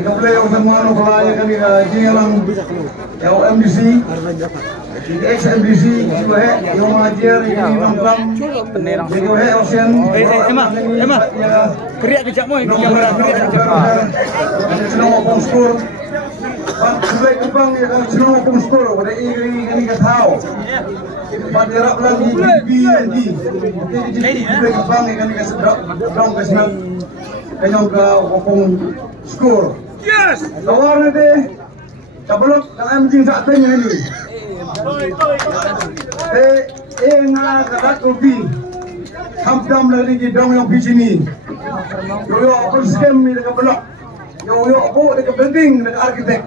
boleh semua orang pelajari kami jalan MDC, ex-MDC juga yang mengajar yang nongkrong, juga Ocean. Emma, kriak kejap mo, kamera kriak kejap. Senang opung skor. Sudah kembang ya kan senang opung skor. Pada ini kita tahu. Pada Arab lagi BND. Sudah kembang ya kan kita sedap dong kesenang. Kanyang ke opung skor. Yes. Kawan nanti. Sebelum anjing saat ini ni. Nak kata kopi. Kampam lagi di dong yang di sini. Yo apa scam ni dekat blok. Yo apa dekat building dekat arkitek.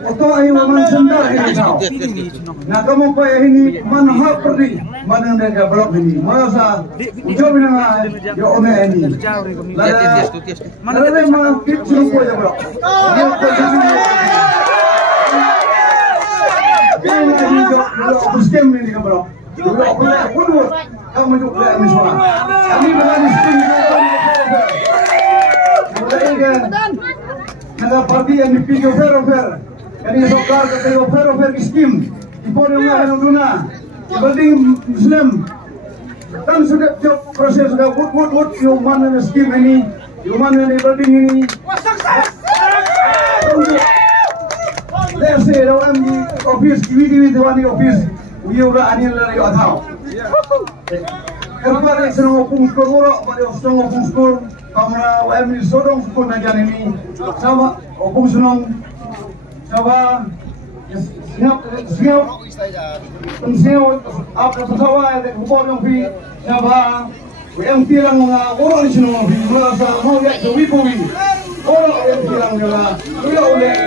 Oto ay waman senda ini tau. Nak kamu payah ini mana hak pergi mana dekat blok ini. Masa jauh dengan yo one ini. Mana lagi mana kit suruh je blok. Dia ini jo scam ni dekat blok. Blok boleh kundur. Kamu juga misalnya. Kami berani scam ni. Ada parti yang dipilih over. Kami sokar ke over skim. Ipo yang ada duna. Building Muslim. Kan sudah proses sudah wood yung mana skim ini, yung mana ni building ini. Let's say dalam di office TV diwani office. Uyuh lah anil lah yo atau. Kenapa dia senang opung skor? Pada senang opung skor. Kamera WM ni sodong skor najan ini. Sama opung senang. Sama siap apa pesawat yang hubung yang fi sama yang tilang orang di sini merasa mau lihat jowi orang yang tilang juga dia oleh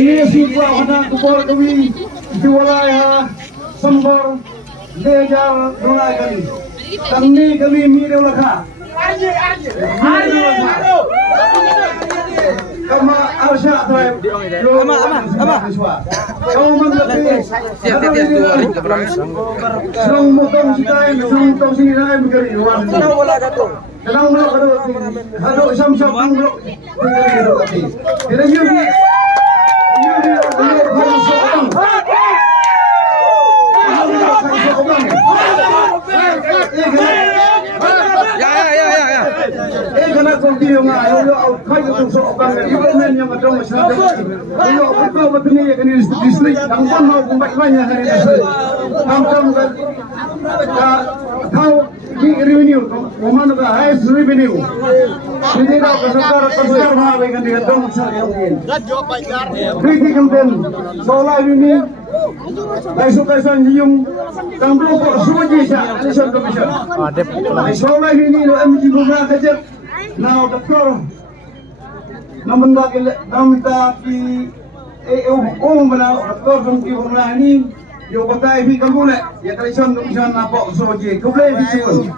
ini sudah hendak kubur kami di wilayah Sembor Lejar Dunai kami mirip laka. Kama Arsha drive. Ama. Kau mengerti? Serang motong sitai, serang motong sini rai begini. Kenapa bola kado? Kenapa bola kado? Kado sam-sam blok. Tidak nyuri. Karena konti yang yo kai tu so bang yo men yang ada masyarakat yo betul betul ni kan distrik yang pun mau buat banyak hari ini kampung kan tahu di revenue mana dah highest revenue jadi dah besar mahal kan dia dong besar yang mungkin kritik campaign solar ini Kaisan yung tamblo po suji sa election commission. Solar ini lo MG guna kajet. Now doktor namanda ki bala doktor ki guna ini yo batay bi kamule ya kaisan commission na po suji. Kuble bi siun.